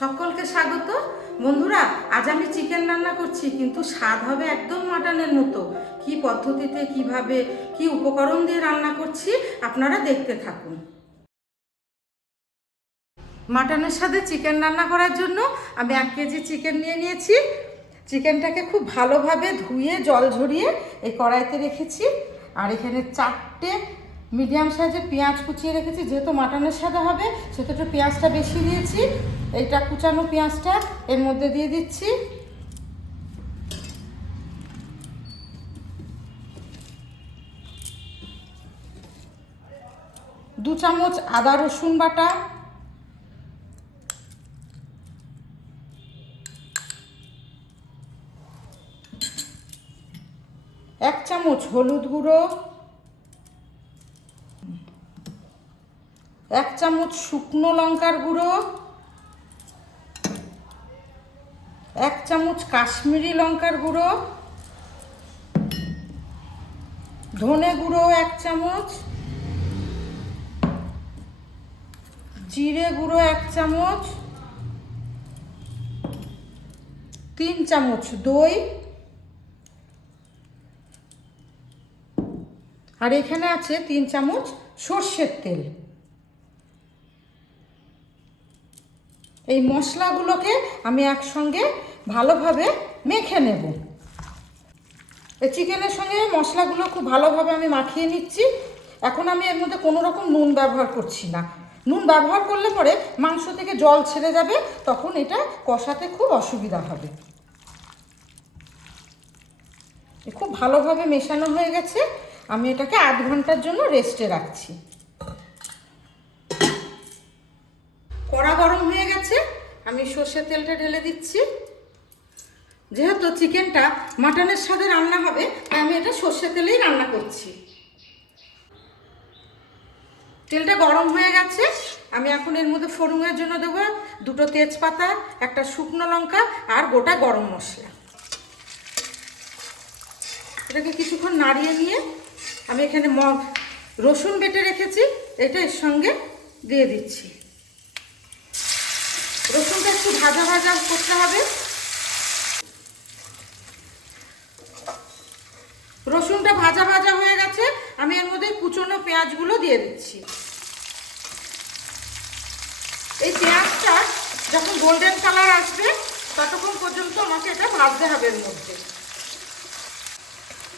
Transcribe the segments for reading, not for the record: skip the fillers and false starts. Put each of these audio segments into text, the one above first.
সকলকে স্বাগত। বন্ধুরা, আজ আমি চিকেন রান্না করছি, কিন্তু স্বাদ হবে একদম মাটনের মতো। কি পদ্ধতিতে, কিভাবে, কি উপকরণ দিয়ে রান্না করছি আপনারা দেখতে থাকুন। মাটনের সাথে চিকেন রান্না করার জন্য আমি 1 কেজি চিকেন নিয়ে নিয়েছি। চিকেনটাকে খুব ভালোভাবে ধুয়ে জল ঝরিয়ে এই কড়াইতে রেখেছি। আর এখানে 4টে মিডিয়াম সাইজের পেঁয়াজ কুচিয়ে রেখেছি। যেহেতু মাটনের সাথে হবে সেহেতু একটু পেঁয়াজটা বেশি দিয়েছি। এইটা কুচানো পেঁয়াজটা এর মধ্যে দিয়ে দিচ্ছি। দু চামচ আদা রসুন বাটা, 1 চামচ হলুদ গুঁড়ো, 1 চামচ শুকনো লঙ্কার গুঁড়ো, 1 চামচ কাশ্মীরি লঙ্কার গুঁড়ো, ধনে গুঁড়ো 1 চামচ, জিরে গুঁড়ো 1 চামচ, 3 চামচ দই, আর এখানে আছে 3 চামচ সর্ষের তেল। এই মশলাগুলোকে আমি একসঙ্গে ভালোভাবে মেখে নেব। এই চিকেনের সঙ্গে মশলাগুলো খুব ভালোভাবে আমি মাখিয়ে নিচ্ছি। এখন আমি এর মধ্যে কোনো রকম নুন ব্যবহার করছি না। নুন ব্যবহার করলে পরে মাংস থেকে জল ছেড়ে যাবে, তখন এটা কষাতে খুব অসুবিধা হবে। খুব ভালোভাবে মেশানো হয়ে গেছে। আমি এটাকে 8 ঘন্টার জন্য রেস্টে রাখছি। কড়া গরম হয়ে গেছে, আমি সর্ষের তেলটা ঢেলে দিচ্ছি। যেহেতু চিকেনটা মাটনের সাথে রান্না হবে, তাই আমি এটা সর্ষের তেলেই রান্না করছি। তেলটা গরম হয়ে গেছে। আমি এখন এর মধ্যে ফোড়নের জন্য দেবো 2টো তেজপাতা, 1টা শুকনো লঙ্কা আর গোটা গরম মশলা। এটাকে কিছুক্ষণ নাড়িয়ে নিয়ে আমি এখানে রসুন বেটে রেখেছি, এটা এর সঙ্গে দিয়ে দিচ্ছি। রসুনটা একটু ভাজা ভাজা করতে হবে। রসুনটা ভাজা ভাজা হয়ে গেছে, আমি এর মধ্যে কুচনো পেঁয়াজগুলো দিয়ে দিচ্ছি। এই পেঁয়াজটা যখন গোল্ডেন কালার আসবে ততক্ষণ পর্যন্ত আমাকে এটা ভাজতে হবে। এর মধ্যে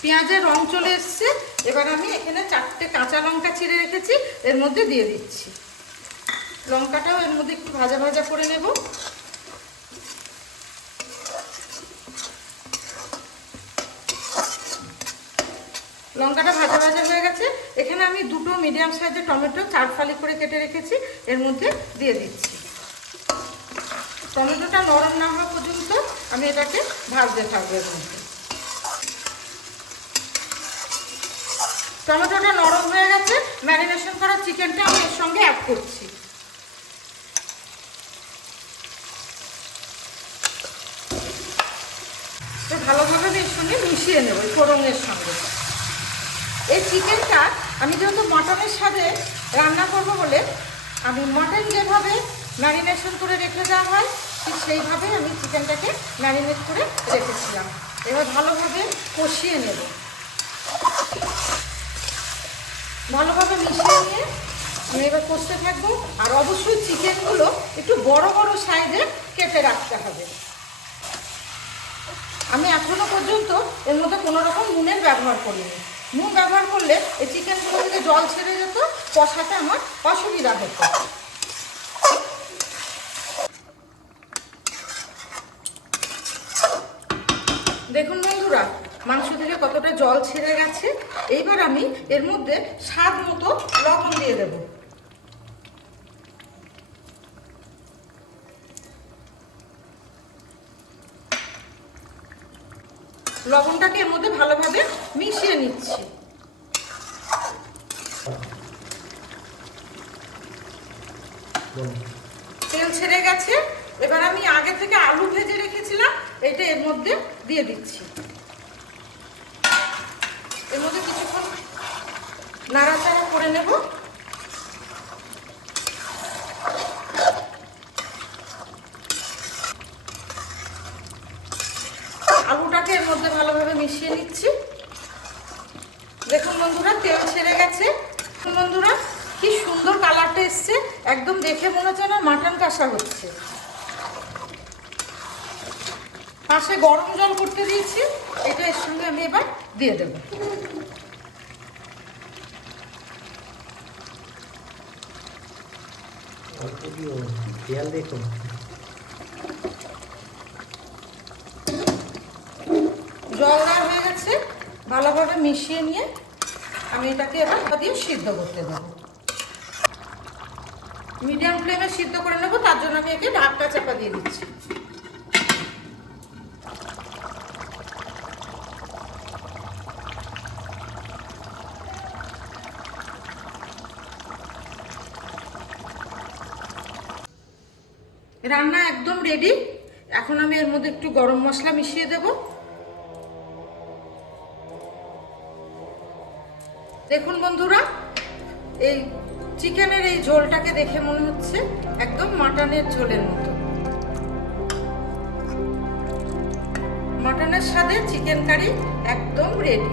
পেঁয়াজের রং চলে এসছে। এবার আমি এখানে 4টে কাঁচা লঙ্কা চিড়ে রেখেছি, এর মধ্যে দিয়ে দিচ্ছি। লঙ্কাটাও এর মধ্যে একটু ভাজা ভাজা করে নেব। লঙ্কাটা ভাজা ভাজা হয়ে গেছে। এখানে আমি 2টো মিডিয়াম সাইজের টমেটো 4 ফালি করে কেটে রেখেছি, এর মধ্যে দিয়ে দিচ্ছি। টমেটোটা নরম না হওয়া পর্যন্ত আমি এটাকে ভাজতে থাকবো। এর মধ্যে টমেটোটা নরম হয়ে গেছে। ম্যারিনেশন করা চিকেনটা আমি এর সঙ্গে অ্যাড করছি। ভালোভাবে এর সঙ্গে মিশিয়ে নেব এই ফোড়নের সঙ্গে। এই চিকেনটা আমি যেহেতু মাটনের সাথে রান্না করব বলে আমি মাটন যেভাবে ম্যারিনেশন করে রেখে দেওয়া হয় ঠিক সেইভাবেই আমি চিকেনটাকে ম্যারিনেট করে রেখেছিলাম। এবার ভালোভাবে কষিয়ে নেব। ভালোভাবে মিশিয়ে নিয়ে আমি এবার কষতে থাকবো। আর অবশ্যই চিকেনগুলো একটু বড় বড় সাইজে কেটে রাখতে হবে। আমি এখনো পর্যন্ত এর মধ্যে কোনো রকম নুনের ব্যবহার করিনি। নুন ব্যবহার করলে এই চিকেনগুলো থেকে জল ছেড়ে যেত, কষাতে আমার অসুবিধা হতো। দেখুন বন্ধুরা, মাংস থেকে কতটা জল ছেড়ে গেছে। এইবার আমি এর মধ্যে স্বাদ মতো লবণ দিয়ে দেব। লবণটাকে এর মধ্যে ভালোভাবে মিশিয়ে নিচ্ছি। তেল ছেড়ে গেছে। এবার আমি আগে থেকে আলু ভেজে রেখেছিলাম, এটা এর মধ্যে দিয়ে দিচ্ছি। এর মধ্যে কিছুক্ষণ নাড়াচাড়া করে নেব। মিশিয়ে নিচ্ছি। দেখুন বন্ধুরা তেল ছেড়ে গেছে। বন্ধুরা কি সুন্দর কালারটা এসছে, একদম দেখে মনে হচ্ছে না মাটন কষা হচ্ছে। পাশে গরম জল করতে দিয়েছি, এটা এর সঙ্গে আমি এবার দিয়ে দেবো। জল দেওয়া হয়ে গেছে, ভালোভাবে মিশিয়ে নিয়ে আমি এটাকে এবার দিয়ে সিদ্ধ করতে দেবো। মিডিয়াম ফ্লেমে সিদ্ধ করে নেবো, তার জন্য আমি একে ঢাকটা চাপা দিয়ে দিচ্ছি। রান্না একদম রেডি। এখন আমি এর মধ্যে একটু গরম মশলা মিশিয়ে দেব। দেখুন বন্ধুরা, এই চিকেনের এই ঝোলটাকে দেখে মনে হচ্ছে একদম মাটনের ঝোলের মতো। মাটনের স্বাদে চিকেন কারি একদম রেডি।